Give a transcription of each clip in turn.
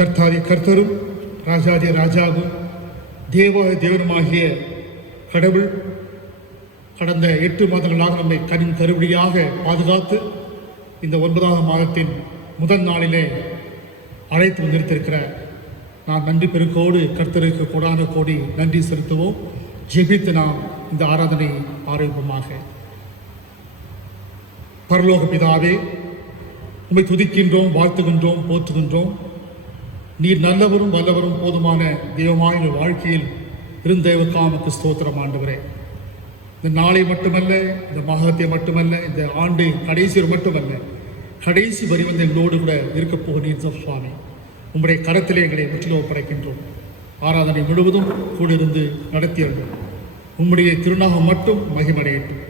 கர்த்தாதி கர்த்தரும் ராஜாதி ராஜாவும் தேவாதி தேவனுமாகிய கடவுள் கடந்த 8 மாதங்களாக நம்மை கருவிடியாக பாதுகாத்து இந்த 9ஆம் மாதத்தின் முதல் நாளிலே அழைத்து வந்திருத்திருக்கிறார். நாம் நன்றி பெருக்கோடு கர்த்தருக்கு கோடான கோடி நன்றி செலுத்துவோம். ஜெபித்து நாம் இந்த ஆராதனை ஆரம்பமாக. பரலோக பிதாவே, உம்மை துதிக்கின்றோம், வாழ்த்துகின்றோம், போற்றுகின்றோம். நீர் நல்லவரும் வல்லவரும் போதுமான தெய்வமாய் எங்கள் வாழ்க்கையில் இருந்தேவக்காமக்கு ஸ்தோத்திரம் ஆண்டவரே. இந்த நாளை மட்டுமல்ல, இந்த மாதத்தை மட்டுமல்ல, இந்த ஆண்டு கடைசி மட்டுமல்ல, கடைசி வரி வந்து எங்களோடு கூட இருக்கப் போகிறீர் சுவாமி. உம்முடைய கரத்திலே எங்களை முற்றிலும் ஒப்படைக்கின்றோம். ஆராதனை முழுவதும் கூட இருந்து நடத்தியர்கள். உம்முடைய திருநாகம் மட்டும் மகிமடையட்டும்.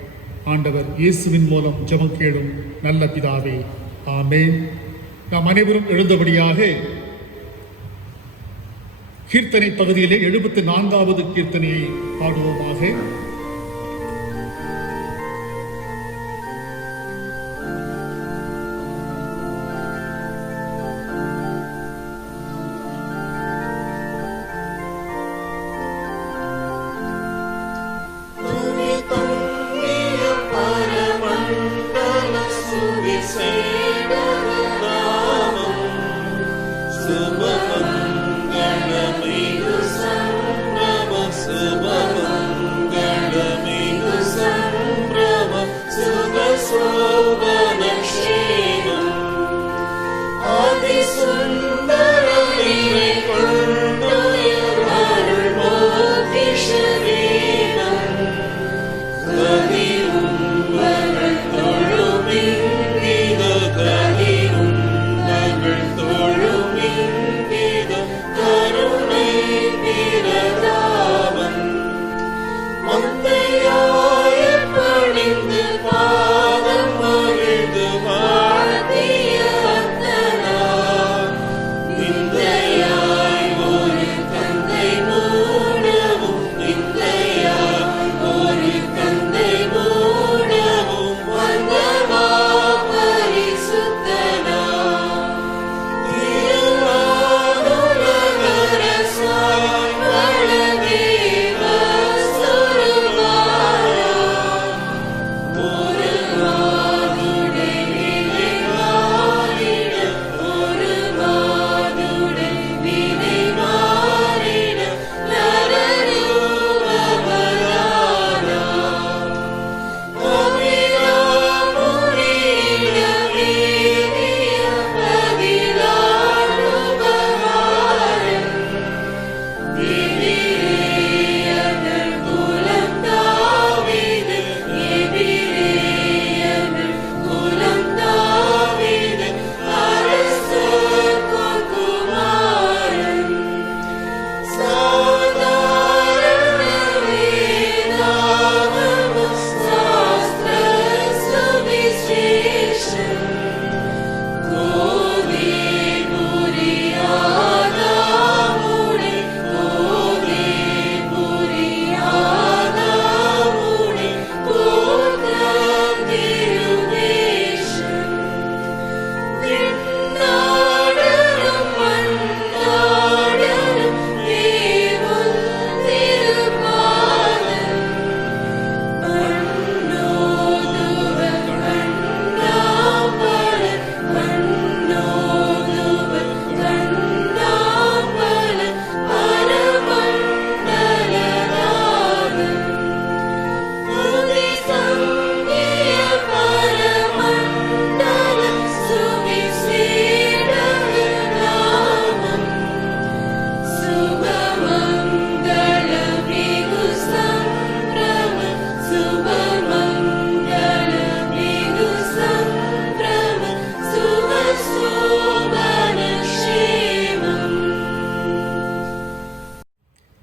ஆண்டவர் இயேசுவின் மூலம் ஜெபம் கேளும் நல்ல பிதாவே, ஆமென். நாம் அனைவரும் எழுந்தபடியாக கீர்த்தனை பகுதியிலே 74வது கீர்த்தனையை பாடுவோமாக.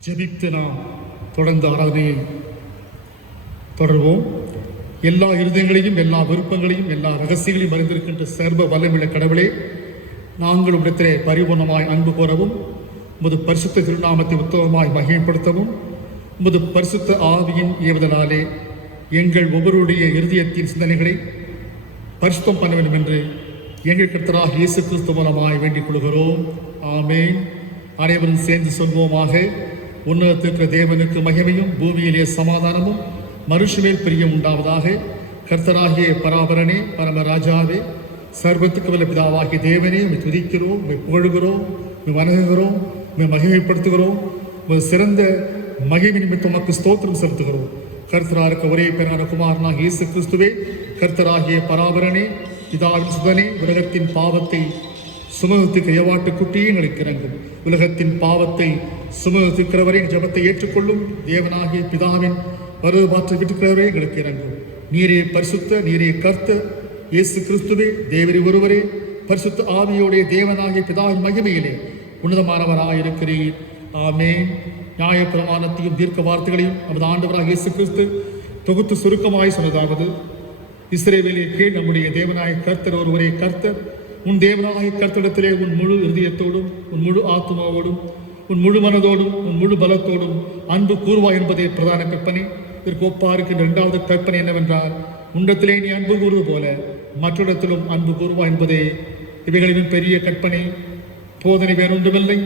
ஜெபித்து நாம் தொடர்ந்து ஆராதனையை தொடர்வோம். எல்லா இருதயங்களையும், எல்லா விருப்பங்களையும், எல்லா ரகசியங்களையும் அறிந்திருக்கின்ற சர்வ வல்லமையுள்ள கடவுளே, நாங்கள் உம்மிடத்திலே பரிபூர்ணமாய் அன்பு கோரவும், உமது பரிசுத்த திருநாமத்தை உத்தமமாய் மகிமைப்படுத்தவும், உமது பரிசுத்த ஆவியின் ஏவுதலாலே எங்கள் ஒவ்வொருடைய இருதயத்தின் சிந்தனைகளை பரிசுத்தம் பண்ண வேண்டும் என்று எங்கள் கர்த்தராகிய இயேசு கிறிஸ்து மூலமாய் வேண்டிக் கொள்கிறோம். ஆமென். அனைவரும் சேர்ந்து சொல்வோமாக. உன்னதத்திற்கு தேவனுக்கு மகிமையும் பூமியிலே சமாதானமும் மனுஷமேல் பிரியம் உண்டாவதாக. கர்த்தராகிய பராபரனே, பரமராஜாவே, சர்வத்துக்கு வல்ல பிதாவாகிய தேவனே, உம்மை துதிக்கிறோம், உம்மை புகழுகிறோம், உம்மை வணங்குகிறோம், உம்மை மகிமைப்படுத்துகிறோம். உமது சிறந்த மகிமை நிமித்தம் உமக்கு ஸ்தோத்திரம் செலுத்துகிறோம். கர்த்தராருக்கு ஒரே பேரான குமாரனாகிய இயேசு கிறிஸ்துவே, கர்த்தராகிய பராபரனே, பிதாவின் சுதனே, உலகத்தின் பாவத்தை சுமத்துக்கு ஏவாட்டு குட்டியே எங்களுக்கு இறங்கும். உலகத்தின் பாவத்தை சுமத்துக்கிறவரே ஜபத்தை ஏற்றுக்கொள்ளும். தேவனாகிய பிதாவின் வருபாற்றை விட்டுக்கிறவரே எங்களுக்கு இறங்கும். நீரே பரிசுத்த, நீரே கர்த்தர். இயேசு கிறிஸ்துவே தேவரி ஒருவரே, பரிசுத்த ஆவியோடைய தேவனாகிய பிதாவின் மகிமையிலே உன்னதமானவராயிருக்கிறீர். ஆமென். நியாயப்பிரமாணத்தையும் தீர்க்க வார்த்தைகளையும் நமது ஆண்டவராக இயேசு கிறிஸ்து தொகுத்து சுருக்கமாய் சொன்னதாவது: இஸ்ரவேலே கேள், நம்முடைய தேவனாகிய கர்த்தர் ஒருவரே கர்த்தர். உன் தேவனாகிய கர்த்தரிடத்திலே உன் முழு இருதயத்தோடும், உன் முழு ஆத்துமாவோடும், உன் முழு மனதோடும், உன் முழு பலத்தோடும் அன்பு கூறுவாய் என்பதே பிரதான கற்பனை. இதற்கு ஒப்பாருக்கின்ற இரண்டாவது கற்பனை என்னவென்றால், உன்னிடத்திலே நீ அன்பு கூறுவது போல மற்றிடத்திலும் அன்பு கூறுவாய் என்பதே. இவைகளிலும் பெரிய கற்பனை போதனை வேறொன்றுமில்லை.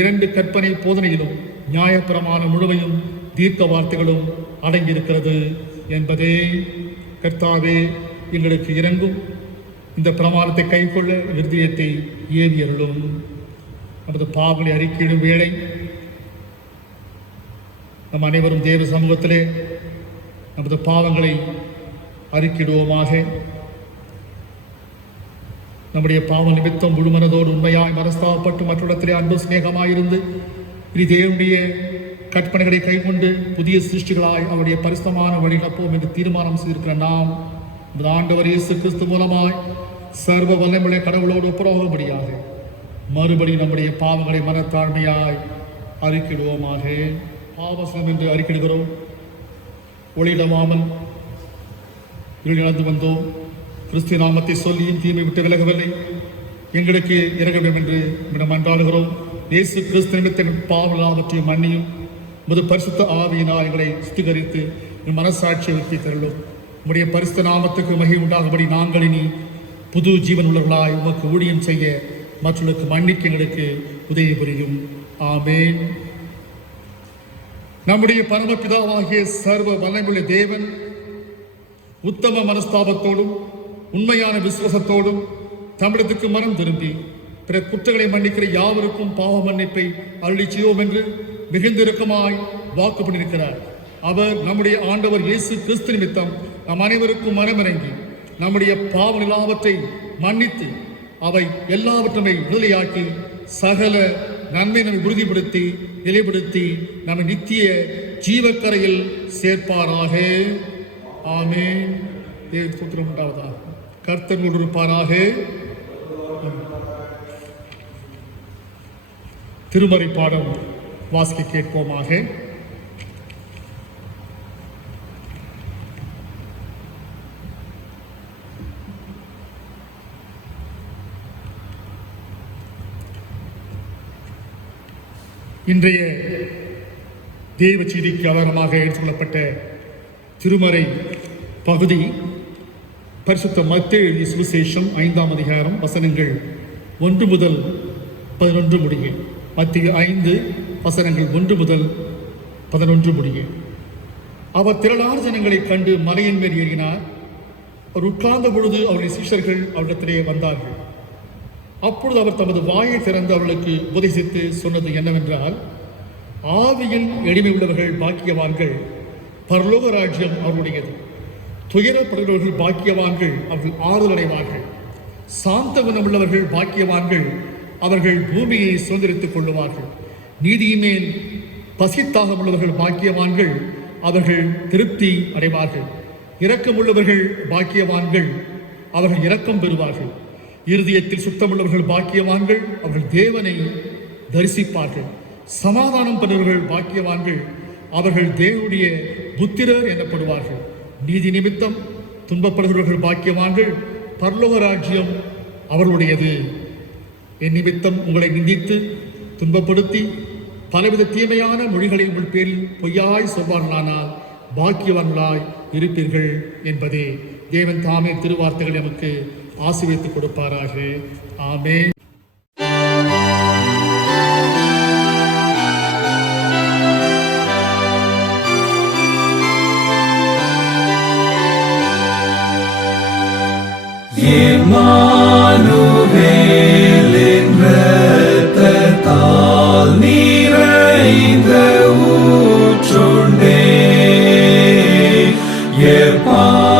இரண்டு கற்பனை போதனையிலும் நியாயப்பிரமாணம் முழுமையும் தீர்க்க வார்த்தைகளும் அடங்கியிருக்கிறது என்பதே. கர்த்தாவே, எங்களுக்கு இறங்கும். இந்த பிரமாணத்தை கைக்கொள்ள இருதயத்தை ஏவி அருளும். நமது பாவங்களை அறிக்கையிடும் வேளை நம் அனைவரும் தேவ சமூகத்திலே நமது பாவங்களை அறிக்கையிடுவோமாக. நம்முடைய பாவ நிமித்தம் முழுமனதோடு உண்மையாய் மனஸ்தாபப்பட்டு மற்றிடத்திலே அன்பு சிநேகமாயிருந்து இனி தேவனுடைய கற்பனைகளை கைக்கொண்டு புதிய சிருஷ்டிகளாய் அவருடைய பரிசுத்தமான வழி நடப்போம் என்று தீர்மானம் செய்திருக்கிற நாம் நமது ஆண்டவர் இயேசு கிறிஸ்து மூலமாய் சர்வ வல்லமையுள்ள கடவுளோடு ஒப்புரவாகும்படியாக மறுபடி நம்முடைய பாவங்களை மனத்தாழ்மையாய் அறிக்கையிடுவோமாக. பாவசனம் என்று அறிக்கையிடுகிறோம். ஒளியிடமாமல் இருள் நடந்து வந்தோம். கிறிஸ்து நாமத்தை சொல்லியும் தீமை விட்டு விலகவில்லை. எங்களுக்கு இறங்க வேண்டும் என்று நம்மிடம் மன்றாடுகிறோம். இயேசு கிறிஸ்து நிமித்த பாவலாவற்றையும் மன்னியும். முது பரிசுத்த ஆவியினால் எங்களை சுத்திகரித்து மனசாட்சியை வெற்றி தருளும். உம்முடைய பரிசுத்த நாமத்துக்கு மகிமை உண்டாகும்படி நாங்கள் இனி புது ஜீவன் உள்ளவர்களாய் உமக்கு ஊழியம் செய்ய மற்றவர்களுக்கு மன்னிக்க எங்களுக்கு உதவி புரியும். ஆமென். நம்முடைய பரமபிதாவாகிய சர்வ வல்லமையுள்ள தேவன் உத்தம மனஸ்தாபத்தோடும் உண்மையான விசுவாசத்தோடும் தமிழத்துக்கு மனம் திரும்பி பிற குற்றங்களை மன்னிக்கிற யாவருக்கும் பாவ மன்னிப்பை அருளி செய்வோம் என்று மிகுந்திருக்கமாய் வாக்கு பண்ணியிருக்கிறார். அவர் நம்முடைய ஆண்டவர் இயேசு கிறிஸ்து நிமித்தம் நம் அனைவருக்கும் மனமிறங்கி நம்முடைய பாவ எல்லாவற்றை மன்னித்து அவை எல்லாவற்றுமை விடுதலையாக்கி சகல நன்மை நம்மை உறுதிப்படுத்தி நிலைப்படுத்தி நம்மை நித்திய ஜீவக்கரையில் சேர்ப்பாராக. ஆமென். தேவன் சுத்திரம் உண்டாவதாக. கர்த்தர் இருப்பாராக. திருமறை பாடம் வாசிக்க கேட்போமாக. இன்றைய தேவ செய்திக்கு ஆதாரமாக எடுத்துக்கொள்ளப்பட்ட திருமறை பகுதி பரிசுத்த மத்தேயு எழுதிய சுவிசேஷம் 5ஆம் அதிகாரம் வசனங்கள் 1 முதல் 11 முடிய. மத்தேயு 5 வசனங்கள் 1 முதல் 11 முடிய. அவர் திரளான ஜனங்களை கண்டு மலையின் மேல் ஏறினார். அவர் உட்கார்ந்த பொழுது அவருடைய சீஷர்கள் அவரிடத்திலே வந்தார்கள். அப்பொழுது அவர் தமது வாயை திறந்து அவர்களுக்கு உபதேசித்து சொன்னது என்னவென்றால், ஆவியில் எளிமை உள்ளவர்கள் பாக்கியவான்கள், பரலோக ராஜ்யம் அவருடையது. துயரப்படுகிறவர்கள் பாக்கியவான்கள், அவர்கள் ஆறுதல் அடைவார்கள். சாந்த குணமுள்ளவர்கள் பாக்கியவான்கள், அவர்கள் பூமியை சுதந்திரித்துக் கொள்ளுவார்கள். நீதியின் மேல் பசித்தாகம் உள்ளவர்கள் பாக்கியவான்கள், அவர்கள் திருப்தி அடைவார்கள். இரக்கமுள்ளவர்கள் பாக்கியவான்கள், அவர்கள் இரக்கம் பெறுவார்கள். இருதயத்தில் சுத்தமுள்ளவர்கள் பாக்கியவான்கள், அவர்கள் தேவனை தரிசிப்பார்கள். சமாதானம் பெறுவர்கள் பாக்கியவான்கள், அவர்கள் தேவனுடைய புத்திரர் எனப்படுவார்கள். நீதி நிமித்தம் துன்பப்படுகிறவர்கள் பாக்கியவான்கள், பரலோக ராஜ்யம் அவர்களுடையது. என் நிமித்தம் உங்களை நிந்தித்து துன்பப்படுத்தி பலவித தீமையான மொழிகளை உங்கள் பேரில் பொய்யாய் சொல்வார்களானால் பாக்கியவான்களாய் இருப்பீர்கள் என்பதே. தேவன் தாமே திருவார்த்தைகள் நமக்கு ஆசீர்வதித்து கொடுப்பாராக. ஆமென். இம்மானுவேலின் இரத்தத்தால் நிறைந்த ஊற்றுண்டே எப்பாவத்தீகுமாதனால்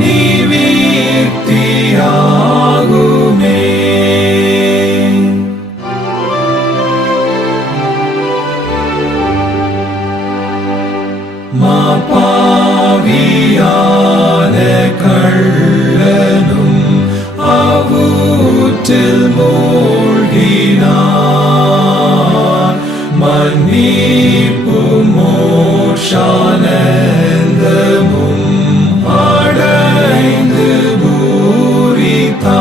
நிவிர்த்தியாகுமே. பாவியான கள்ளனும் அவ்வூற்றில் மூழ்கினான். மன்னிப்பும் மோட்சானந்தமும் அடைந்து பூரித்தான்.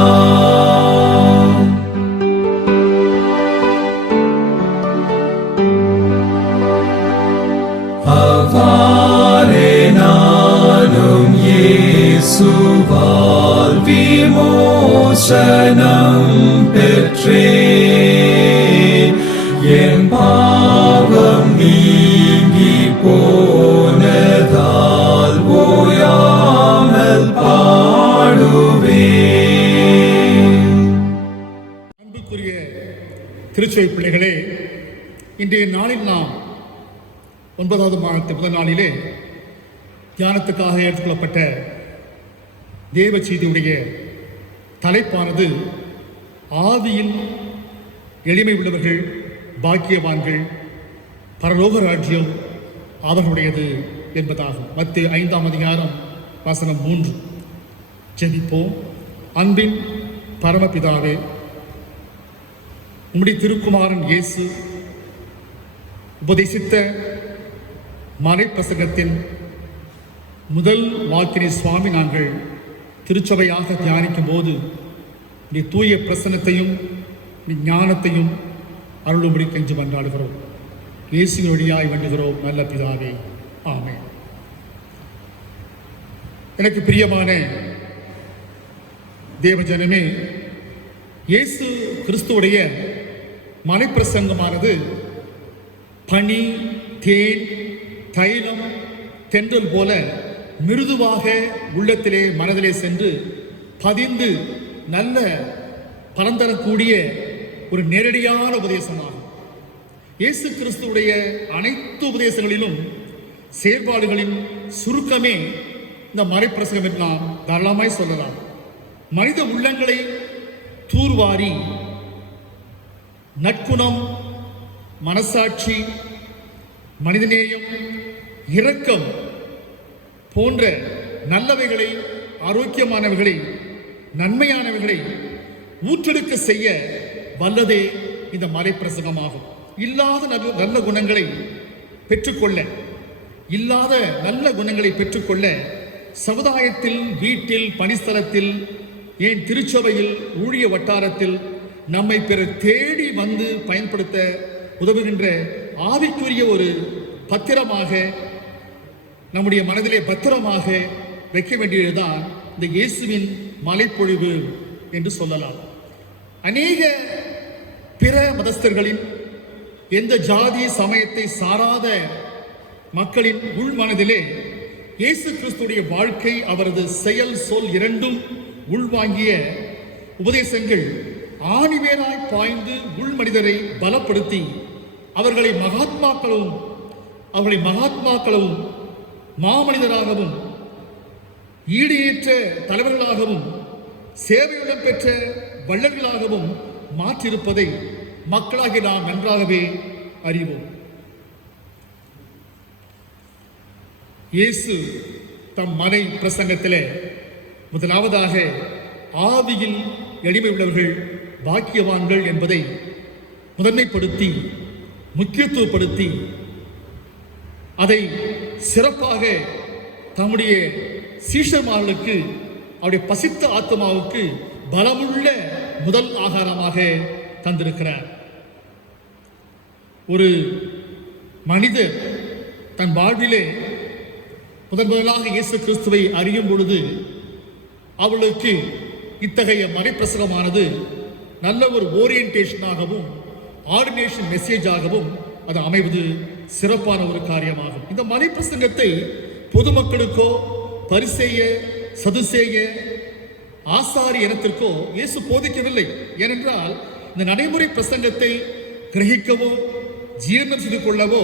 அவ்வாறே நானும் இயேசுவால் விமோசனம் பெற்றேன். என் பாவம் நீங்கி போனதால் ஓயாமல் பாடுவேன். அன்புக்குரிய திருச்சபை பிள்ளைகளே, இன்றைய நாளில் நாம் 9வது மாதத்து முதல் நாளிலே தியானத்துக்காக எடுத்துக்கொள்ளப்பட்ட தேவ செய்தியுடைய தலைப்பானது ஆவியில் எளிமை உள்ளவர்கள் பாக்கியவான்கள், பரலோக ராஜ்யம் அவர்களுடையது என்பதாகும். மத்தேயு 5ஆம் அதிகாரம் வசனம் 3. ஜெபிப்போம். அன்பின் பரமபிதாவே, உம்முடைய திருக்குமாரன் இயேசு உபதேசித்த மறைப்பிரசங்கத்தின் முதல் வாக்கினை சுவாமி நாங்கள் திருச்சபையாக தியானிக்கும் போது நீ தூய பிரசன்னத்தையும் நீ ஞானத்தையும் அருளும்படி கெஞ்சி மன்றாடுகிறோம். இயேசுவின் வழியாய் வேண்டுகிறோம் நல்ல பிதாவே, ஆமென். எனக்கு பிரியமான தேவஜனமே, இயேசு கிறிஸ்துவுடைய மறைப்பிரசங்கமானது பனி, தேன், தைலம், தென்றல் போல மிருதுவாக உள்ளத்திலே மனதிலே சென்று பதிந்து நல்ல பலன் தரக்கூடிய ஒரு நேரடியான உபதேசமாகும். இயேசு கிறிஸ்துவுடைய அனைத்து உபதேசங்களிலும் செயற்பாடுகளின் சுருக்கமே இந்த மறைப்பிரசங்கம் என்று நாம் தாராளமாய் சொல்லலாம். மனித உள்ளங்களை தூர்வாரி நற்குணம், மனசாட்சி, மனிதநேயம், இரக்கம் போன்ற நல்லவைகளை, ஆரோக்கியமானவைகளை, நன்மையானவைகளை ஊற்றெடுக்க செய்ய வல்லதே இந்த மறைப்பிரசங்கமாகும். இல்லாத நல்ல குணங்களை பெற்றுக்கொள்ள, இல்லாத நல்ல குணங்களை பெற்றுக்கொள்ள சமுதாயத்தில், வீட்டில், பணிஸ்தலத்தில், ஏன் திருச்சபையில், ஊழிய வட்டாரத்தில் நம்மை பிறர் தேடி வந்து பயன்படுத்த உதவுகின்ற ஆவிக்குரிய ஒரு பத்திரமாக நம்முடைய மனதிலே பத்திரமாக வைக்க வேண்டியதுதான் இந்த இயேசுவின் மலைப்பொழிவு என்று சொல்லலாம். அநேக பிற மதஸ்தர்களின், எந்த ஜாதி சமயத்தை சாராத மக்களின் உள் மனதிலே இயேசு கிறிஸ்துடைய வாழ்க்கை, அவரது செயல், சொல் இரண்டும் உள்வாங்கிய உபதேசங்கள் ஆணிவேராய் பாய்ந்து உள் மனிதரை பலப்படுத்தி அவர்களை மகாத்மாக்களும் மாமனிதராகவும் ஈடேற்ற தலைவர்களாகவும் சேவையுடன் பெற்ற வள்ளல்களாகவும் மாற்றியிருப்பதை மக்களாகி நாம் நன்றாகவே அறிவோம். இயேசு தம் மறை பிரசங்கத்திலே முதலாவதாக ஆவியில் எளிமை உள்ளவர்கள் பாக்கியவான்கள் என்பதை முதன்மைப்படுத்தி, முக்கியத்துவப்படுத்தி, அதை சிறப்பாக தம்முடைய சீஷர்களுக்கு, அவருடைய பசித்த ஆத்மாவுக்கு பலமுள்ள முதல் ஆகாரமாக தந்திருக்கிறார். ஒரு மனிதர் தன் வாழ்விலே முதலாக இயேசு கிறிஸ்துவை அறியும் பொழுது அவளுக்கு இத்தகைய மறைப்பிரசங்கமானது நல்ல ஒரு ஓரியன்டேஷனாகவும் ஆர்டினேஷன் மெசேஜாகவும் அது அமைவது சிறப்பான ஒரு காரியமாகும். இந்த மறைப்பிரசங்கத்தை பொதுமக்களுக்கோ பரிசேய சதுசேய ஆசாரி இனத்திற்கோ இயேசு போதிக்கவில்லை. ஏனென்றால் இந்த நடைமுறை பிரசங்கத்தை கிரகிக்கவோ ஜீரணம் செய்து கொள்ளவோ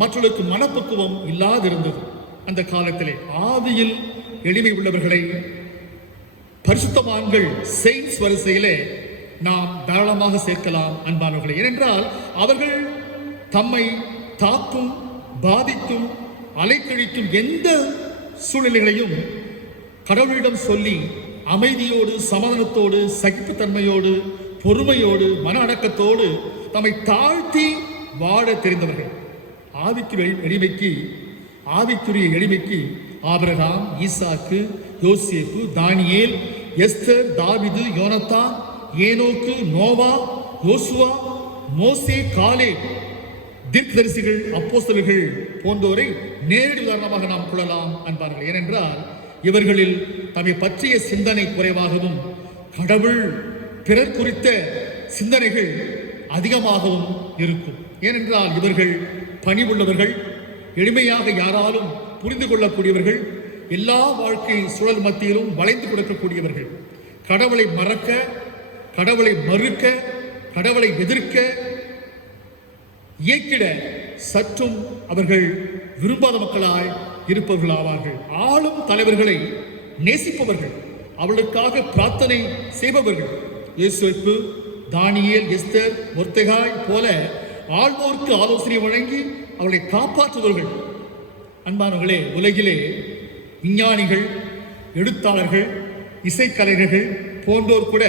மற்றவர்களுக்கு மனப்பக்குவம் இல்லாதிருந்தது. அந்த காலத்திலே ஆவியில் எளிமை உள்ளவர்களை பரிசுத்தவான்கள் செயின்ஸ் வரிசையிலே நாம் தாராளமாக சேர்க்கலாம் அன்பானவர்களை. ஏனென்றால் அவர்கள் தம்மை தாக்கும் பாதிக்கும் அலைக்கழிக்கும் எந்த சூழ்நிலைகளையும் கடவுளிடம் சொல்லி அமைதியோடு சமாதானத்தோடு சகிப்புத்தன்மையோடு பொறுமையோடு மன அடக்கத்தோடு தம்மை தாழ்த்தி வாழ தெரிந்தவர்கள். ஆவிக்குரிய எளிமைக்கு ஆபிரகாம், ஈசாக்கு, யோசேப்பு, தானியேல், எஸ்தர், தாவீது, யோனத்தான், ஏனோக்கு, நோவா, யோசுவா, மோசே, காலேப், தீர்க்கதரிசிகள், அப்போஸ்தலர்கள் போன்றோரை நேரடி உதாரணமாக நாம் கொள்ளலாம் அன்பார்கள். ஏனென்றால் இவர்களில் தம்மை பற்றிய சிந்தனை குறைவாகவும் கடவுள் பிறர் குறித்த சிந்தனைகள் அதிகமாகவும் இருக்கும். ஏனென்றால் இவர்கள் பணிவுள்ளவர்கள், எளிமையாக யாராலும் புரிந்து கொள்ளக்கூடியவர்கள், எல்லா வாழ்க்கை சூழல் மத்தியிலும் வளைந்து கொடுக்கக்கூடியவர்கள், கடவுளை மறக்க, கடவுளை மறுக்க, கடவுளை எதிர்க்க இயக்கிட சற்றும் அவர்கள் விரும்பாத மக்களாய் இருப்பவர்கள் ஆவார்கள். ஆளும் தலைவர்களை நேசிப்பவர்கள், அவர்களுக்காக பிரார்த்தனை செய்பவர்கள், யோசேப்பு, தானியேல், எஸ்தர், மொர்தெகாய் போல ஆள்வோருக்கு ஆலோசனை வழங்கி அவர்களை காப்பாற்றுபவர்கள். அன்பானவர்களே, உலகிலே விஞ்ஞானிகள், எழுத்தாளர்கள், இசைக்கலைஞர்கள் போன்றோர் கூட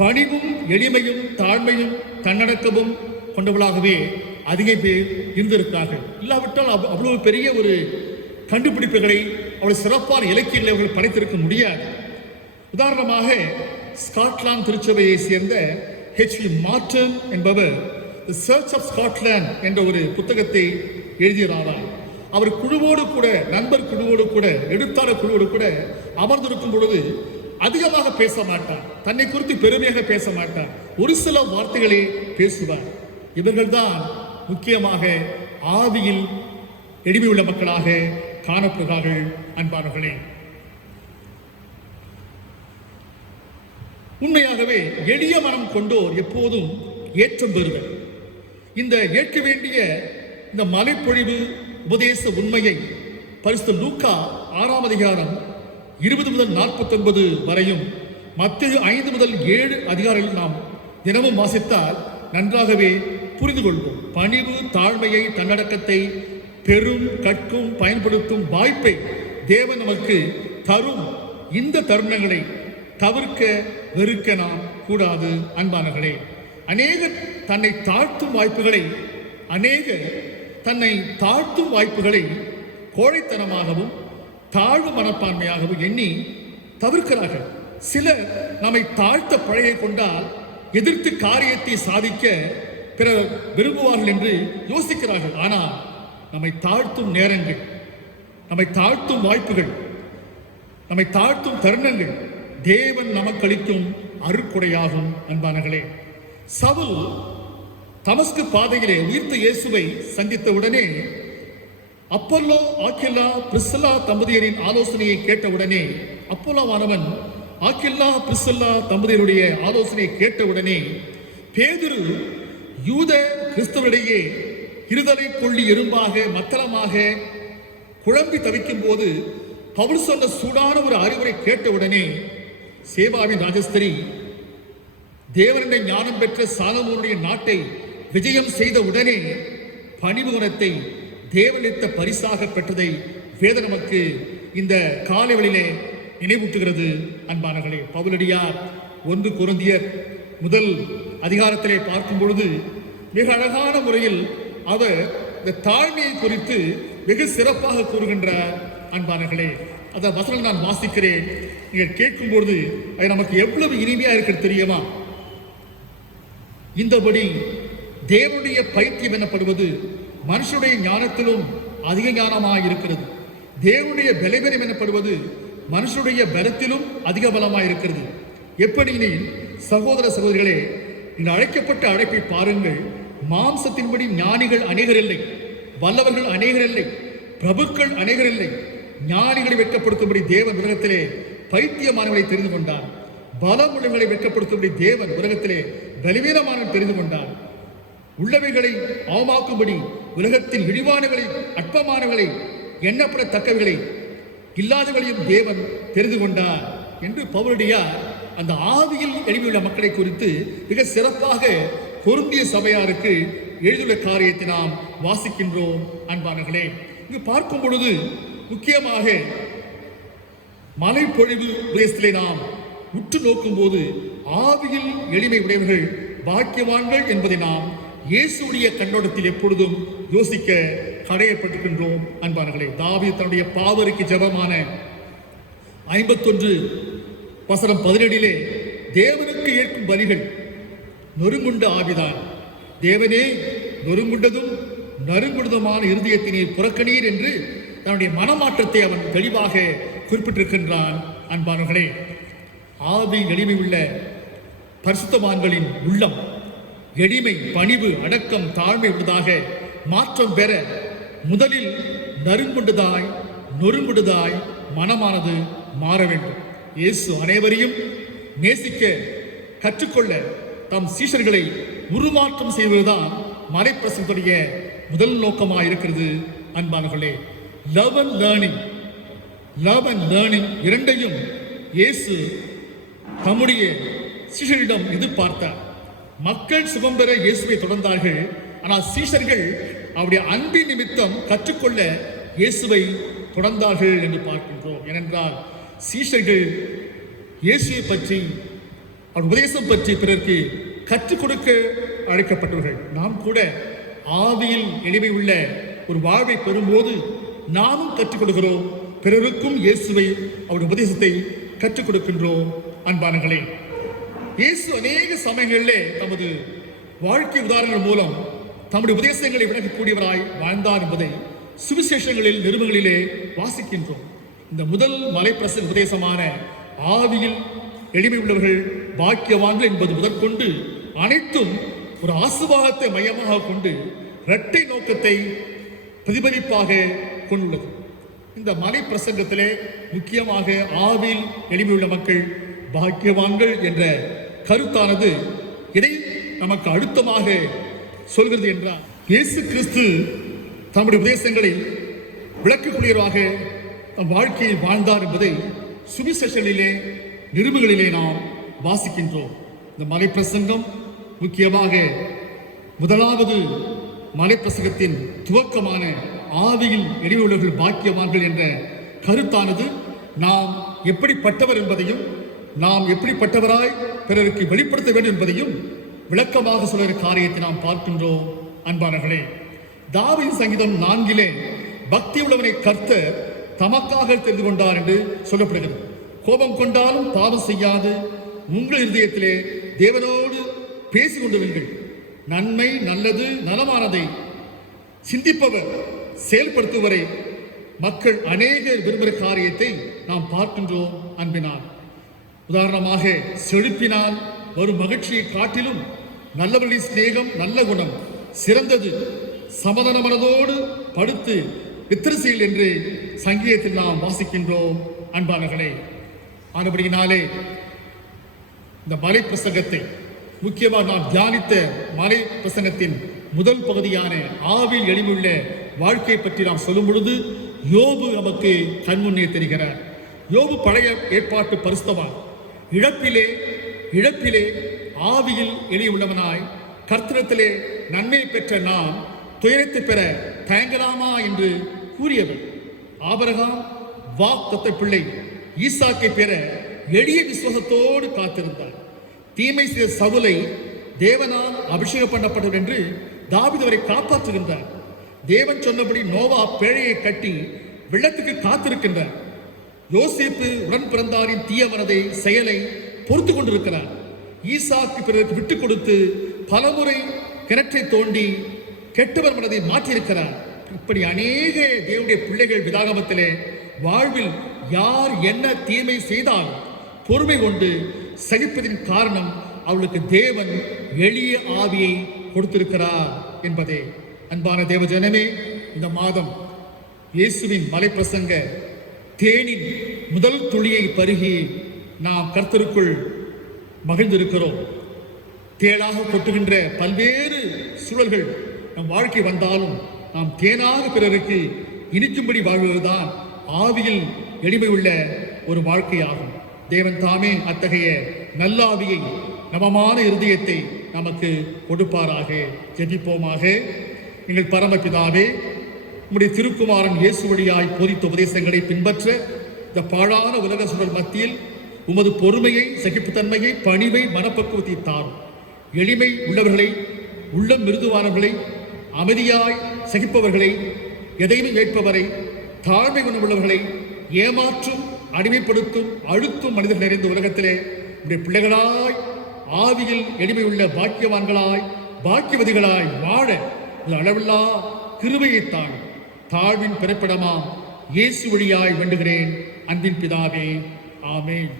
பணிவும் எளிமையும் தாழ்மையும் தன்னடக்கமும் கொண்டவர்களாகவே அதிக பேர் இருந்திருக்கிறார்கள். இல்லாவிட்டால் அவ்வளவு பெரிய ஒரு கண்டுபிடிப்புகளை அவ்வளவு சிறப்பான இலக்கியங்களை அவர்கள் படைத்திருக்க முடியாது. உதாரணமாக ஸ்காட்லாந்து திருச்சபையை சேர்ந்த H.V. மார்டன் என்பவர் தி சர்ச் ஆஃப் ஸ்காட்லாந்து என்ற ஒரு புத்தகத்தை எழுதியறார். அவர் குழுவோடு கூட, நண்பர் குழுவோடு கூட, எழுத்தாளர் குழுவோடு கூட அமர்ந்திருக்கும் பொழுது அதிகமாக பேச மாட்டார், தன்னை குறித்து பெருமையாக பேச மாட்டார், ஒரு சில வார்த்தைகளை பேசுவார். இவர்கள்தான் முக்கியமாக ஆவியில் எளிமை உள்ள மக்களாக காணப்படுகிறார்கள். அன்பானவர்களே, உண்மையாகவே எளிய மனம் கொண்டோர் எப்போதும் ஏற்றம் பெறுவர். இந்த ஏற்க வேண்டிய இந்த மலைப்பொழிவு உபதேச உண்மையை பரிசுத்த லூக்கா 6ஆம் அதிகாரம் 20 முதல் 49 வரையும், மத்தேயு 5 முதல் 7 அதிகாரங்களில் நாம் தினமும் வாசித்தால் நன்றாகவே புரிந்து கொள்வோம். பணிவு, தாழ்மையை, தன்னடக்கத்தை பெரும் கற்கும் பயன்படுத்தும் வாய்ப்பை தேவன் நமக்கு தரும் இந்த தருணங்களை தவிர்க்க வெறுக்க நாம் கூடாது. அன்பானவர்களே, அநேகர் தன்னை தாழ்த்தும் வாய்ப்புகளை கோழைத்தனமாகவும் தாழ்வு மனப்பான்மையாகவும் எண்ணி தவிர்க்கிறார்கள். சிலர் நம்மை தாழ்த்த பழகி கொண்டால் எதிர்த்து காரியத்தை சாதிக்க பிறர் விரும்புவார்கள் என்று யோசிக்கிறார்கள். ஆனால் நம்மை தாழ்த்தும் நேரங்கள், நம்மை தாழ்த்தும் வாய்ப்புகள், நம்மை தாழ்த்தும் தருணங்கள் தேவன் நமக்கு அளிக்கும் அருட்கொடையாகும். அன்பானங்களே, சவுல் தமஸ்கு பாதையிலே உயிர்த்த இயேசுவை சந்தித்த உடனே அப்பல்லோ, ஆக்கில்லா, பிரிஸ்சில்லா தம்பதியரின் ஆலோசனையை கேட்டவுடனே, அப்பல்லோவானவன் ஆக்கில்லா பிரிஸ்சில்லா தம்பதியருடைய ஆலோசனையை கேட்டவுடனே பேதுரு யூத கிறிஸ்தவரிடையே இருதலை கொள்ளி எறும்பாக மத்தளமாக குழம்பி தவிக்கும் போது பவுல் சொன்ன சூடான ஒரு அறிவுரை கேட்டவுடனே சேபாவின் ராஜஸ்திரி தேவனுடைய ஞானம் பெற்ற சாலமோனுடைய நாட்டை விஜயம் செய்த உடனே பணிவுகுணத்தை தேவனித்த பரிசாக பெற்றதை வேத நமக்கு இந்த காலைவெளியிலே நினைவூட்டுகிறது. அன்பானவர்களே, பவுலடியார் 1 கொரிந்தியர் 1 அதிகாரத்திலே பார்க்கும் பொழுது மிக அழகான முறையில் அவர் இந்த தாழ்மையை குறித்து வெகு சிறப்பாக கூறுகின்றார். அன்பானவர்களே, அந்த வசனம் நான் வாசிக்கிறேன், நீங்கள் கேட்கும் பொழுது அது நமக்கு எவ்வளவு இனிமையா இருக்கிறது தெரியுமா? இந்தபடி தேவனுடைய பைத்தியம் எனப்படுவது மனுஷனுடைய ஞானத்திலும் அதிக ஞானமாக இருக்கிறது, தேவனுடைய பலவீனம் எனப்படுவது மனுஷனுடைய பலத்திலும் அதிக பலமாய் இருக்கிறது. எப்படியெனில் சகோதர சகோதரிகளே, இந்த அழைக்கப்பட்ட அழைப்பை பாருங்கள். மாம்சத்தின்படி ஞானிகள் அநேகர் இல்லை, வல்லவர்கள் அநேகர் இல்லை, பிரபுக்கள் அநேகர் இல்லை. ஞானிகளை வெட்கப்படுத்தும்படி தேவன் உலகத்திலே பைத்தியமானவர்களை தெரிந்து கொண்டார். பலமுள்ளவர்களை வெட்கப்படுத்தும்படி தேவன் உலகத்திலே பலவீனமானவர்களை தெரிந்து கொண்டார். உள்ளவைகளை அவமாக்கும்படி உலகத்தின் இழிவானவர்களை, அற்பமானவர்களை, எண்ணப்படத்தக்கவர்களை, இல்லாதவர்களையும் தேவன் தெரிந்து கொண்டார் என்று பவுலடியார் அந்த ஆவியில் எளிமையுள்ள மக்களை குறித்து மிக சிறப்பாக பொருந்திய சபையாருக்கு எழுதியுள்ள காரியத்தை நாம் வாசிக்கின்றோம். அன்பானவர்களே, இங்கு பார்க்கும் பொழுது முக்கியமாக மலைப்பொழிவு உபதேசத்திலே நாம் உற்று நோக்கும் போது ஆவியில் எளிமை உடையவர்கள் பாக்கியவான்கள் என்பதை நாம் இயேசுடைய கண்ணோட்டத்தில் எப்பொழுதும் யோசிக்க கடையப்பட்டிருக்கின்றோம். அன்பானவர்களே, தாவீது தன்னுடைய பாவருக்கு ஜெபமான 51:17 தேவனுக்கு ஏற்கும் பலிகள் நொறுங்குண்ட ஆவிதான். தேவனே, நொறுங்குண்டதும் நறுங்குண்டதுமான இருதயத்தினை புறக்கணீர் என்று தன்னுடைய மனமாற்றத்தை அவன் தெளிவாக குறிப்பிட்டிருக்கின்றான். அன்பானவர்களே, ஆவி எளிமை உள்ள பரிசுத்தவான்களின் உள்ளம் எளிமை, பணிவு, அடக்கம், தாழ்மை உள்ளதாக மாற்றம் பெற முதலில் நறுங்குண்டதாய் நொறுங்குண்டதாய் மனமானது மாற வேண்டும். இயேசு அனைவரையும் நேசிக்க கற்றுக்கொள்ள தம் சீஷர்களை உருமாற்றம் செய்வதுதான் மலைப்பிரசங்கத்துடைய முதல் நோக்கமாக இருக்கிறது. அன்பானவர்களே, லவ் அண்ட் லேர்னிங் இரண்டையும் இயேசு தம்முடைய சீஷரிடம் எதிர்பார்த்தார். மக்கள் சுகம் பெற இயேசுவை தொடர்ந்தார்கள். ஆனால் சீஷர்கள் அவருடைய அன்பின் நிமித்தம் கற்றுக்கொள்ள இயேசுவை தொடர்ந்தார்கள் என்று பார்க்கின்றோம். ஏனென்றால் சீஷர்கள் இயேசுவை பற்றி, அவர் உபதேசம் பற்றி பிறருக்கு கற்றுக் கொடுக்க அழைக்கப்பட்டவர்கள். நாம் கூட ஆவியில் எளிமை உள்ள ஒரு வாழ்வை பெறும்போது நாமும் கற்றுக் கொடுக்கிறோம், பிறருக்கும் இயேசுவை, அவருடைய உபதேசத்தை கற்றுக் கொடுக்கின்றோம். அன்பானங்களே, இயேசு அநேக சமயங்களிலே தமது வாழ்க்கை உதாரணங்கள் மூலம் தம்முடைய உபதேசங்களை விளக்கக்கூடியவராய் வாழ்ந்தார் என்பதை சுவிசேஷங்களில், நிருபங்களிலே வாசிக்கின்றோம். இந்த முதல் மலைப்பிரசங்க உபதேசமான ஆவியில் எளிமை உள்ளவர்கள் பாக்கியவான்கள் என்பது முதற்கொண்டு அனைத்தும் ஒரு ஆசீர்வாதத்தை மையமாக கொண்டு இரட்டை நோக்கத்தை பிரதிபலிப்பாக கொண்டுள்ளது. இந்த மலை பிரசங்கத்திலே முக்கியமாக ஆவியில் எளிமையுள்ள மக்கள் பாக்கியவான்கள் என்ற கருத்தானது இதை நமக்கு அழுத்தமாக சொல்கிறது என்றால், இயேசு கிறிஸ்து தம்முடைய உபதேசங்களை விளக்கக்கூடியவராக தம் வாழ்க்கையில் வாழ்ந்தார் என்பதை சுவிசேஷங்களிலே, நிருபங்களிலே நாம் வாசிக்கின்றோம். இந்த மலை பிரசங்கம் முக்கியமாக முதலாவது மலை பிரசங்கத்தின் துவக்கமான ஆவியில் எளிமையுள்ளவர்கள் பாக்கியவான்கள் என்ற கருத்தானது நாம் எப்படிப்பட்டவர் என்பதையும், நாம் எப்படிப்பட்டவராய் பிறருக்கு வெளிப்படுத்த வேண்டும் என்பதையும் விளக்கமாக சொல்கிற காரியத்தை நாம் பார்க்கின்றோம். அன்பானவர்களே, தாவீது சங்கீதம் 4 பக்தி உள்ளவனை கர்த்தர் தமக்காக தெரிந்து கொண்டார் என்று சொல்லப்படுகிறது. கோபம் கொண்டாலும் பாவம் செய்யாது உங்கள் இருதயத்திலே தேவனோடு பேசிக் கொண்டிருங்கள். நன்மை, நல்லது, நலமானதை சிந்திப்பவர், செயல்படுத்துவரை மக்கள் அநேகர் விரும்புகிற காரியத்தை நாம் பார்க்கின்றோம். அன்பினால், உதாரணமாக, செழிப்பினால் வரும் மகிழ்ச்சியை காட்டிலும் நல்லவர்களின் சிநேகம், நல்ல குணம் சிறந்தது. சமாதான மனதோடு படுத்து வித்திரசீல் என்று சங்கீதத்தில் நாம் வாசிக்கின்றோம். அன்பானவர்களே, ஆனபடியினாலே இந்த மலை பிரசங்கத்தை முக்கியமாக நாம் தியானித்த மலை பிரசங்கத்தின் முதல் பகுதியான ஆவில் எளிமையுள்ள வாழ்க்கை பற்றி நாம் சொல்லும் பொழுது யோபு நமக்கு கண்முன்னே தெரிகிறார். யோபு பழைய ஏற்பாட்டு பரிசுத்தவான். இழப்பிலே ஆவியில் எளியுள்ளவனாய் கர்த்தரிடத்திலே நன்மை பெற்ற நாம் துயரத்தை பெற தயங்கலாமா என்று கூறியவர். ஆபிரகாம் வாக்குத்தத்த பிள்ளை ஈசாக்கை பெற எளிய விசுவாசத்தோடு காத்திருந்தார். தீமை செய்த சவுலை தேவனால் அபிஷேகம் பண்ணப்பட்டவர் என்று தாவீது அவரை காப்பாற்றுகின்றார். தேவன் சொன்னபடி நோவா பேழையை கட்டி வெள்ளத்துக்கு காத்திருக்கின்றார். யோசேப்பு உடன் பிறந்தாரின் தீய மனதை செயலை பொறுத்து கொண்டிருக்கிறார். ஈசாக்கு பிறருக்கு விட்டுக் கொடுத்து பலமுறை கிணற்றை தோண்டி கெட்டவர் மனதை மாற்றியிருக்கிறார். இப்படி அநேக தேவனுடைய பிள்ளைகள் விதாகமத்திலே வாழ்வில் யார் என்ன தீமை செய்தாலும் பொறுமை கொண்டு சகிப்பதின் காரணம் அவளுக்கு தேவன் எளிய ஆவியை கொடுத்திருக்கிறார் என்பதே. அன்பான தேவ ஜனமே, இந்த மாதம் இயேசுவின் மலைப்பிரசங்க தேனின் முதல் துளியை பருகி நாம் கர்த்தருக்குள் மகிழ்ந்திருக்கிறோம். தேனாக கொட்டுகின்ற பல்வேறு சூழல்கள் நம் வாழ்க்கை வந்தாலும் நாம் தேனாக பிறருக்கு இனிக்கும்படி வாழ்வதுதான் ஆவியில் எளிமை உள்ள ஒரு வாழ்க்கையாகும். தேவன் தாமே அத்தகைய நல்லாவியை, நவமான இருதயத்தை நமக்கு கொடுப்பாராக. ஜெபிப்போமாக. எங்கள் பரமபிதாவே, உம்முடைய திருக்குமாரன் இயேசு வழியாய் போதித்த உபதேசங்களை பின்பற்ற இந்த பாழான உலக சூழல் மத்தியில் உமது பொறுமையை, சகிப்புத்தன்மையை, பணிவை, மனப்பக்குவத்தை தாரும். எளிமை உள்ளவர்களை, உள்ளம் மிருதுவானவர்களை, அமைதியாய் சகிப்பவர்களை, எதையும் ஏற்பவரை, தாழ்மை குணமுள்ளவர்களை, ஏமாற்றும், அடிமைப்படுத்தும், அழுத்தும் மனிதர்கள் நிறைந்த உலகத்திலே உடைய பிள்ளைகளாய் ஆவியில் எளிமை உள்ள பாக்கியவான்களாய், பாக்கியவதிகளாய் வாழ அளவில்லா கிருபையைத்தான் தாழ்வின் பிறப்பிடமாம் இயேசு வழியாய் வேண்டுகிறேன் அன்பின் பிதாவே, ஆமேன்.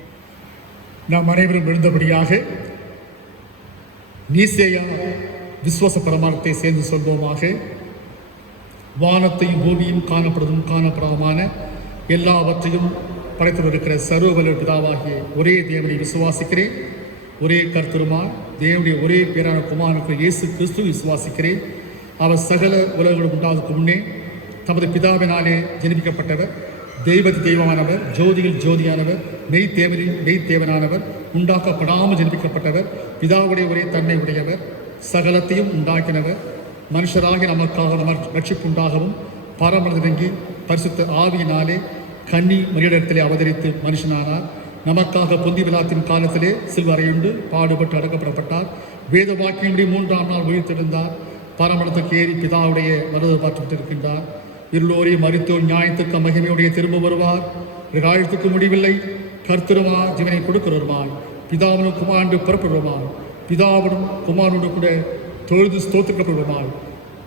நாம் அனைவரும் எழுந்தபடியாக நீசேயா விசுவாச பிரமாணத்தை சேர்ந்து சொல்வோமாக. வானத்தையும் பூமியும் காணப்படுவதும் காணப்படாமான எல்லாவற்றையும் படைத்திருக்கிற சர்வவல்ல பிதாவாகிய ஒரே தேவனை விசுவாசிக்கிறேன். ஒரே கர்த்தருமாய் தேவனுடைய ஒரே பேரான குமாரனுக்கு இயேசு கிறிஸ்து விசுவாசிக்கிறேன். அவர் சகல உலகங்களும் உண்டாவதற்கு முன்னே தமது பிதாவினாலே ஜெனிப்பிக்கப்பட்டவர், தெய்வத்து தெய்வமானவர், ஜோதியில் ஜோதியானவர், மெய் தேவனில் மெய் தேவனானவர், உண்டாக்கப்படாமல் ஜெனிப்பிக்கப்பட்டவர், பிதாவுடைய ஒரே தன்மை உடையவர், சகலத்தையும் உண்டாக்கினவர், மனுஷராகி நமக்காக ரட்சிப்பு உண்டாகவும் பரமனதிறங்கி பரிசுத்த ஆவியினாலே கன்னி மரியாதையிலே அவதரித்து மனுஷனானார். நமக்காக பொந்தி விழாத்தின் காலத்திலே சில்வரையுண்டு பாடுபட்டு அடக்கப்படப்பட்டார். வேத வாக்கியங்களுடைய 3ஆம் நாள் உயிர்த்தெழுந்தார். பரமணத்துக்கு ஏறி பிதாவுடைய வரது பார்த்துவிட்டிருக்கின்றார். இருளோரையும் மரித்தோர் நியாயத்துக்கு மகிமையுடைய திரும்ப வருவார். காலத்துக்கு முடிவில்லை. கர்த்தருமா ஜீவனை கொடுக்கிறவருமாய் பிதாவுடன் குமாரண்டு புறப்படுவார். பிதாவுடன் குமாரனோடு கூட தொழுது ஸ்தோத்திரப்படுவார்.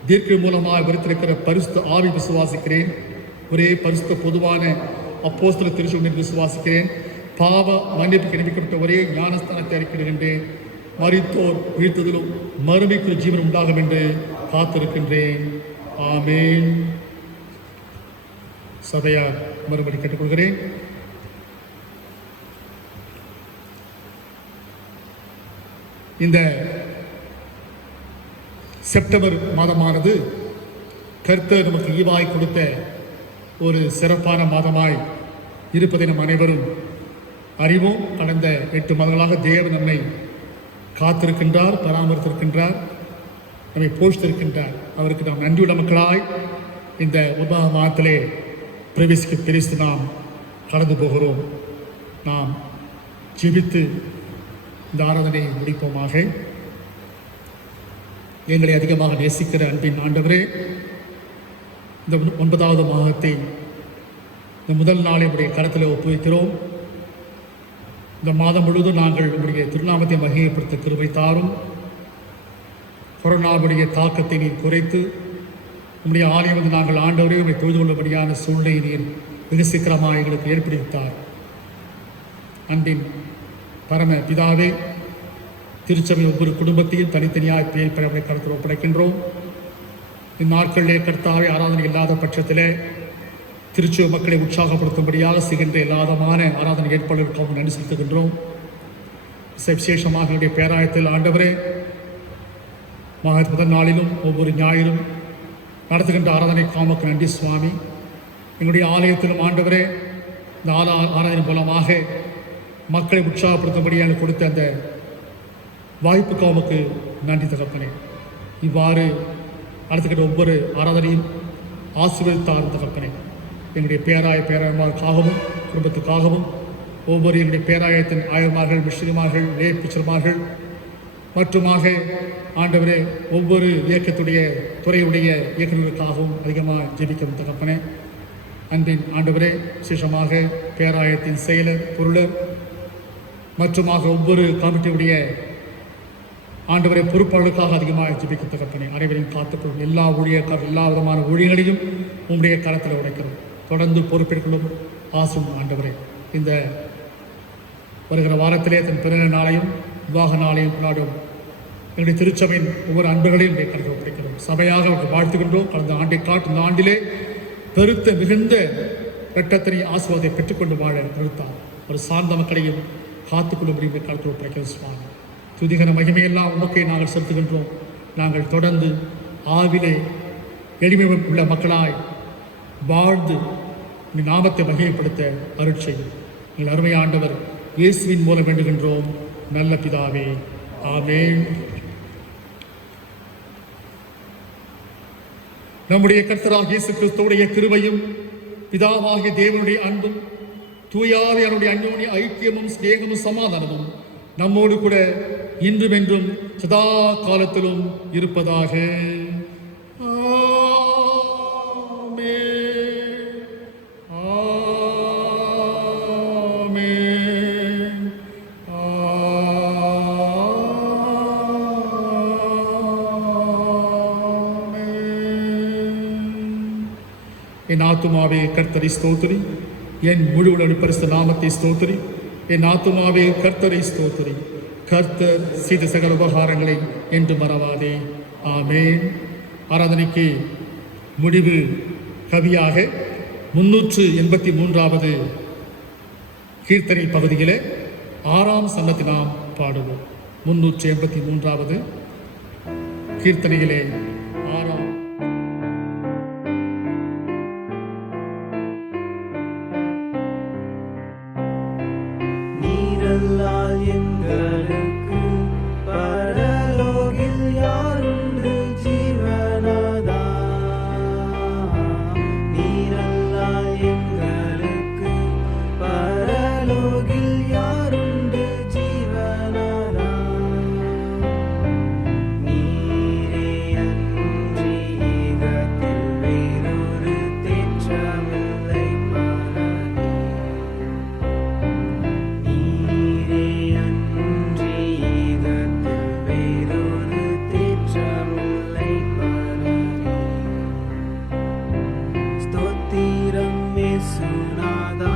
தீர்க்க மூலமாய் வருத்திருக்கிற பரிசுத்த ஆவி விசுவாசிக்கிறேன். ஒரே பரிசுத்த பொதுவான அப்போஸ்தல திருச்சபையில் விசுவாசிக்கிறேன். பாவ மன்னிப்பு கிடைக்கப்பட்ட ஒரே ஞானஸ்தானத்தை அறிக்கின்றேன். மரித்தோர் உயிர்த்ததிலும் மறுமைக்கு ஜீவன் உண்டாகும் என்று காத்திருக்கின்றேன். ஆமேன். சபையார் மறுபடி கேட்டுக்கொள்கிறேன். இந்த செப்டம்பர் மாதமானது கர்த்தர் நமக்கு ஈவாய் கொடுத்த ஒரு சிறப்பான மாதமாய் இருப்பதை நம் அனைவரும் அறிவோம். கடந்த 8 மாதங்களாக தேவன் நம்மை காத்திருக்கின்றார், பராமரித்திருக்கின்றார், நம்மை போஷித்திருக்கின்றார். அவருக்கு நாம் நன்றியுள்ள மக்களாய் இந்த 9ஆம் மாதத்திலே பிரவேசிக்க பிரித்து நாம் கடந்து போகிறோம். நாம் ஜெபித்து இந்த ஆராதனையை முடிப்போமாக. எங்களை அதிகமாக நேசிக்கிற அன்பின் ஆண்டவரே, இந்த 9வது மாதத்தை இந்த முதல் நாளை உடைய கரத்தில் ஒப்புவிக்கிறோம். இந்த மாதம் முழுவதும் நாங்கள் உங்களுடைய திருநாமத்தை மகிமைப்படுத்த கிருபை தாரும். கொரோனாவுடைய தாக்கத்தை நீர் குறைத்து உங்களுடைய ஆலயம் வந்து நாங்கள் ஆண்டவரே உங்களை தொழுது கொள்ளபடியான சூழ்நிலையை நீர் வெகு சீக்கிரமாக எங்களுக்கு ஏற்படுத்தார். அன்பின் பரம பிதாவே, திருச்சபை ஒவ்வொரு குடும்பத்தையும் தனித்தனியாக பேர் பெறவரை கருத்தில் ஒப்படைக்கின்றோம். இந்நாட்களிலே கர்த்தாவே ஆராதனை இல்லாத பட்சத்தில் திருச்சபை மக்களை உற்சாகப்படுத்தும்படியாக செய்கின்ற எல்லாதமான ஆராதனை ஏற்பாடுகளுக்காக நன்றி செலுத்துகின்றோம். விசேஷமாக என்னுடைய பேராயத்தில் ஆண்டவரே, முதல் நாளிலும் ஒவ்வொரு ஞாயிறும் நடத்துகின்ற ஆராதனைக்காமக்கு நன்றி சுவாமி. எங்களுடைய ஆலயத்திலும் ஆண்டவரே, இந்த ஆராதனை மூலமாக மக்களை உற்சாகப்படுத்தும்படியாக கொடுத்த அந்த வாய்ப்புக்கு அவனுக்கு நன்றி தகப்பனே. இவ்வாறு நடத்துகின்ற ஒவ்வொரு ஆராதனையும் ஆசீர்வதித்தார் தகப்பனே. எங்களுடைய பேராயமார்களுக்காகவும் குடும்பத்துக்காகவும் ஒவ்வொரு எங்களுடைய பேராயத்தின் ஆயர்மார்கள், மிஸ்டரிமார்கள், லே பிச்சர்மார்கள் மற்றுமாக ஆண்டவரே ஒவ்வொரு இயக்கத்துடைய துறையுடைய இயக்குநர்களுக்காகவும் அதிகமாக ஜெபிக்கும் தகப்பனே. அன்பின் ஆண்டவரே, விசேஷமாக பேராயத்தின் செயலர், பொருளர் மற்றுமாக ஒவ்வொரு கமிட்டியுடைய ஆண்டவரை பொறுப்பாளர்களுக்காக அதிகமாக ஜெபிக்க தகப்பனே, அனைவரையும் காத்துக்கொள்ளும். எல்லா ஊழியக்காரர் எல்லா விதமான ஊழியர்களையும் உங்களுடைய கரத்தில் உடைக்கிறோம். தொடர்ந்து பொறுப்பேற்கொள்ளும் ஆசும் ஆண்டவரே. இந்த வருகிற வாரத்திலே தன் பிறந்த நாளையும் விவாக நாளையும் கொண்டாடும் எங்களுடைய திருச்சபையின் ஒவ்வொரு அன்பர்களையும் கருத்தில் ஒப்படைக்கிறோம். சபையாக அவர்கள் வாழ்த்துகின்றோம். கடந்த ஆண்டை காட்டு இந்த ஆண்டிலே பெருத்த மிகுந்த இரட்டத்தினை ஆசீர்வாதத்தை பெற்றுக்கொண்டு வாழ நிறுத்தார். ஒரு சார்ந்த மக்களையும் காத்துக்கொள்ளும்படி கருத்தில் ஒப்படைக்கிறோம். சுவாமி, துதிகர மகிமையெல்லாம் உமக்கை நாங்கள் செலுத்துகின்றோம். நாங்கள் தொடர்ந்து ஆவிலே எளிமை உள்ள மக்களாய் வாழ்ந்து உங்கள் நாமத்தை மகிமைப்படுத்த அருட்செய்யும். எங்கள் அருமை ஆண்டவர் இயேசுவின் மூலம் வேண்டுகின்றோம் நல்ல பிதாவே, ஆமென். நம்முடைய கர்த்தராகிய இயேசு கிறிஸ்துவுடைய கிருபையும் பிதாவாகிய தேவனுடைய அன்பும் தூயாவியனுடைய அன்புடைய ஐக்கியமும் சிநேகமும் சமாதானமும் நம்மோடு கூட இன்றும் என்றும் சதா காலத்திலும் இருப்பதாக. என் ஆத்துமாவே கர்த்தரை ஸ்தோத்திரி, என் முழுவுடன் பரிசுத்த நாமத்தை ஸ்தோத்திரி. என் ஆத்துமாவே கர்த்தரை ஸ்தோத்திரி. கர்த்தர் செய்த சகல உபகாரங்களை என்று மறவாதே. ஆமென். ஆராதனைக்கு முடிவு கவியாக 383வது கீர்த்தனை பகுதியில் 6ஆம் சன்னத்தை நாம் பாடுவோம். 383வது கீர்த்தனையிலே 6ஆம். நீரல்லால் எங்களுக்கு பரலோகில் யாருண்டு ஜீவனாதா? நீரல்லால் எங்களுக்கு பரலோகில் யாருண்டு ஜீவனாதா? நீரே அன்றி ஈகத்தில் வேறொரு தேற்றமில்லை பரனே. நீரே அன்றி ஈகத்தில் வேறொரு தேற்றமில்லை பரனே. ஸ்தோத்திரம் இயேசுநாதா,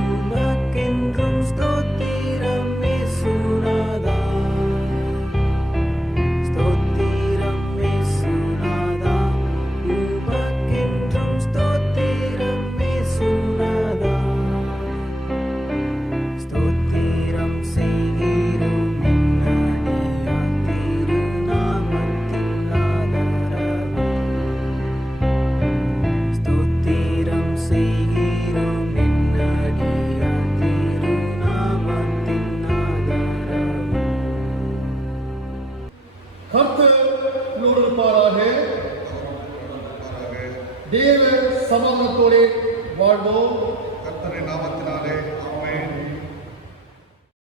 உமக்கென்றும் ஸ்தோத்திரம் இயேசுநாதா. ஸ்தோத்திரம் இயேசுநாதா, உமக்கென்றும் ஸ்தோத்திரம் இயேசுநாதா. ஸ்தோத்திரம் செய்கிறோம் என்னடியார் திருநாமத்தின் ஆதரவு. ஸ்தோத்திரம் செய்கிறோம் என்னடியார் திருநாமத்தின் ஆதரவு. கர்த்தர் உங்களோடு இருப்பாராக. தேவ சமாதானத்தோடு வாழ்வோம். கர்த்தரின் நாமத்தினாலே